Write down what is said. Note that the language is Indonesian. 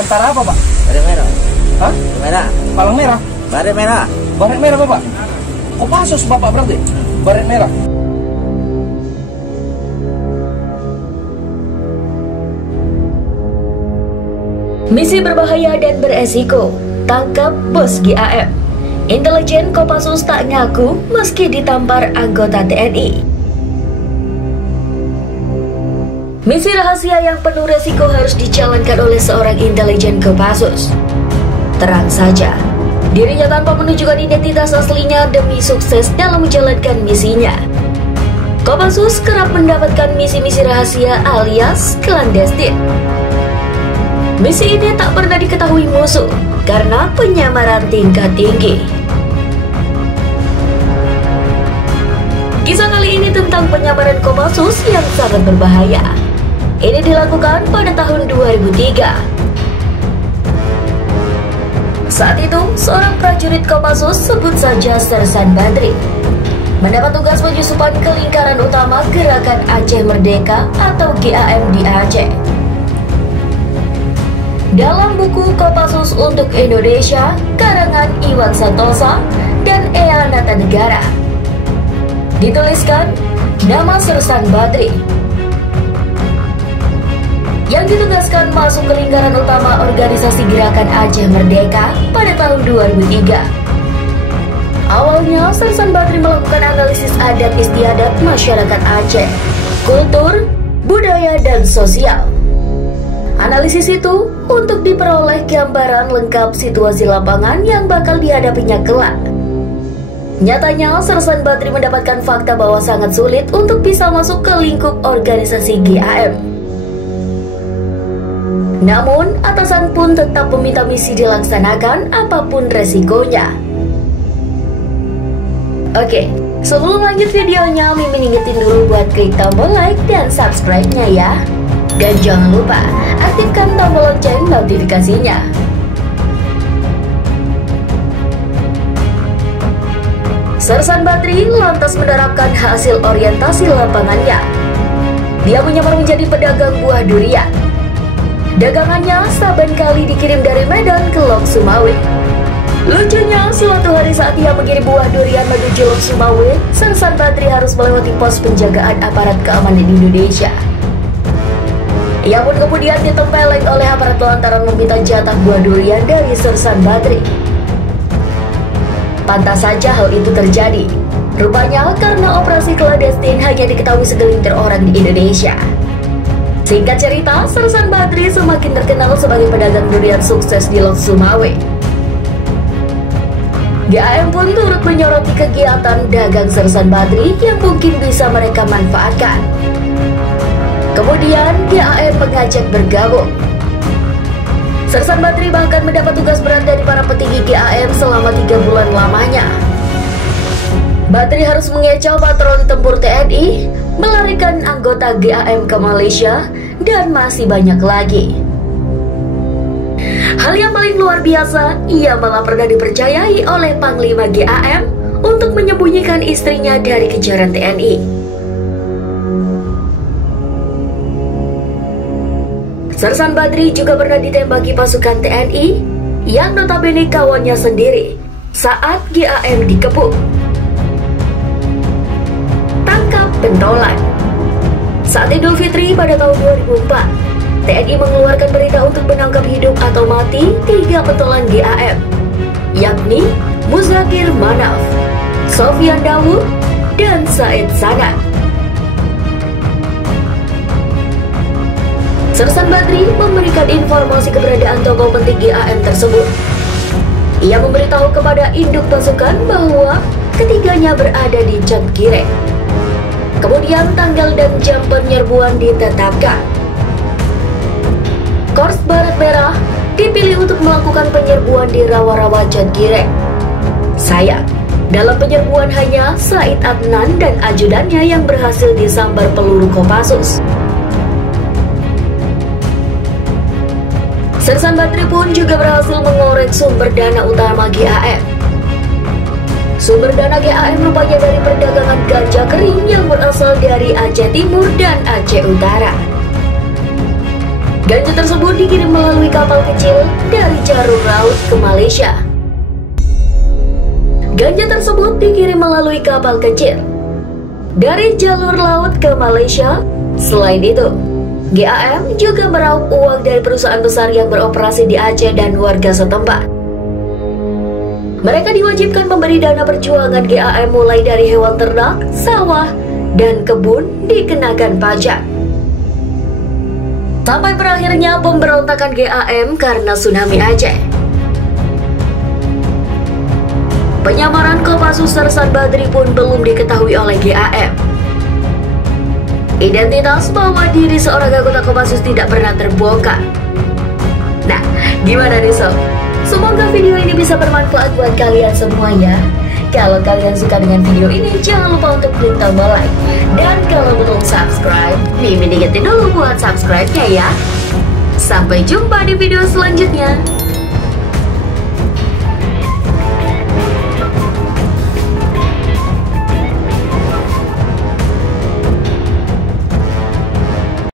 Tentara apa, Pak? Baret merah. Hah? Merah. Palang merah? Baret merah. Baret merah, Bapak? Kopassus, Bapak berarti? Baret merah. Misi berbahaya dan beresiko. Tangkap bos GAM. Intelijen Kopassus tak ngaku meski ditampar anggota TNI. Misi rahasia yang penuh resiko harus dijalankan oleh seorang intelijen Kopassus. Terang saja, dirinya tanpa menunjukkan identitas aslinya demi sukses dalam menjalankan misinya. Kopassus kerap mendapatkan misi-misi rahasia alias clandestine. Misi ini tak pernah diketahui musuh karena penyamaran tingkat tinggi. Kisah kali ini tentang penyamaran Kopassus yang sangat berbahaya. Ini dilakukan pada tahun 2003. Saat itu, seorang prajurit Kopassus, sebut saja Sersan Badri, mendapat tugas penyusupan ke lingkaran utama Gerakan Aceh Merdeka atau GAM di Aceh. Dalam buku Kopassus untuk Indonesia, karangan Iwan Santosa dan Ea Natanegara, dituliskan nama Sersan Badri yang ditugaskan masuk ke lingkaran utama organisasi Gerakan Aceh Merdeka pada tahun 2003. Awalnya, Sersan Badri melakukan analisis adat istiadat masyarakat Aceh, kultur, budaya, dan sosial. Analisis itu untuk diperoleh gambaran lengkap situasi lapangan yang bakal dihadapinya kelak. Nyatanya, Sersan Badri mendapatkan fakta bahwa sangat sulit untuk bisa masuk ke lingkup organisasi GAM. Namun, atasan pun tetap meminta misi dilaksanakan apapun resikonya. Oke, sebelum lanjut videonya, Mimin ingetin dulu buat klik tombol like dan subscribe-nya ya. Dan jangan lupa, aktifkan tombol lonceng notifikasinya. Sersan Badri lantas menerapkan hasil orientasi lapangannya. Dia menyamar menjadi pedagang buah durian. Dagangannya saban kali dikirim dari Medan ke Lok Sumawe. Lucunya, suatu hari saat dia mengirim buah durian menuju Lok Sumawe, Sersan Badri harus melewati pos penjagaan aparat keamanan Indonesia. Ia pun kemudian ditempeleng oleh aparat lantaran meminta jatah buah durian dari Sersan Badri. Pantas saja hal itu terjadi. Rupanya karena operasi clandestine hanya diketahui segelintir orang di Indonesia. Singkat cerita, Sersan Badri semakin terkenal sebagai pedagang durian sukses di Lok Sumawe. GAM pun turut menyoroti kegiatan dagang Sersan Badri yang mungkin bisa mereka manfaatkan. Kemudian GAM mengajak bergabung. Sersan Badri bahkan mendapat tugas berat dari para petinggi GAM selama 3 bulan lamanya. Badri harus mengecoh patroli tempur TNI, melarikan anggota GAM ke Malaysia, dan masih banyak lagi. Hal yang paling luar biasa, ia malah pernah dipercayai oleh Panglima GAM untuk menyembunyikan istrinya dari kejaran TNI. Sersan Badri juga pernah ditembaki pasukan TNI yang notabene kawannya sendiri saat GAM dikepung. Tangkap pentolan. Saat Idul Fitri pada tahun 2004, TNI mengeluarkan berita untuk menangkap hidup atau mati 3 pentolan GAM, yakni Muzakir Manaf, Sofyan Dawud, dan Said Sanad. Sersan Badri memberikan informasi keberadaan tokoh penting GAM tersebut. Ia memberitahu kepada induk pasukan bahwa ketiganya berada di Codgireng. Kemudian tanggal dan jam penyerbuan ditetapkan. Korps Baret Merah dipilih untuk melakukan penyerbuan di rawa-rawa Codgireng. Sayang, dalam penyerbuan hanya Said Adnan dan ajudannya yang berhasil disambar peluru Kopassus. Sersan Badri pun juga berhasil mengorek sumber dana utama GAM. Sumber dana GAM rupanya dari perdagangan ganja kering yang berasal dari Aceh Timur dan Aceh Utara. Ganja tersebut dikirim melalui kapal kecil dari jalur laut ke Malaysia. Ganja tersebut dikirim melalui kapal kecil dari jalur laut ke Malaysia. Selain itu, GAM juga meraup uang dari perusahaan besar yang beroperasi di Aceh dan warga setempat. Mereka diwajibkan memberi dana perjuangan GAM mulai dari hewan ternak, sawah, dan kebun dikenakan pajak. Sampai berakhirnya pemberontakan GAM karena tsunami Aceh. Penyamaran Kopassus Sersan Badri pun belum diketahui oleh GAM. Identitas bahwa diri seorang anggota Kopassus tidak pernah terbongkar. Nah, gimana nih sob? Semoga video ini bisa bermanfaat buat kalian semua ya. Kalau kalian suka dengan video ini, jangan lupa untuk klik tombol like. Dan kalau belum subscribe, Mimin ingetin dulu buat subscribe-nya ya. Sampai jumpa di video selanjutnya.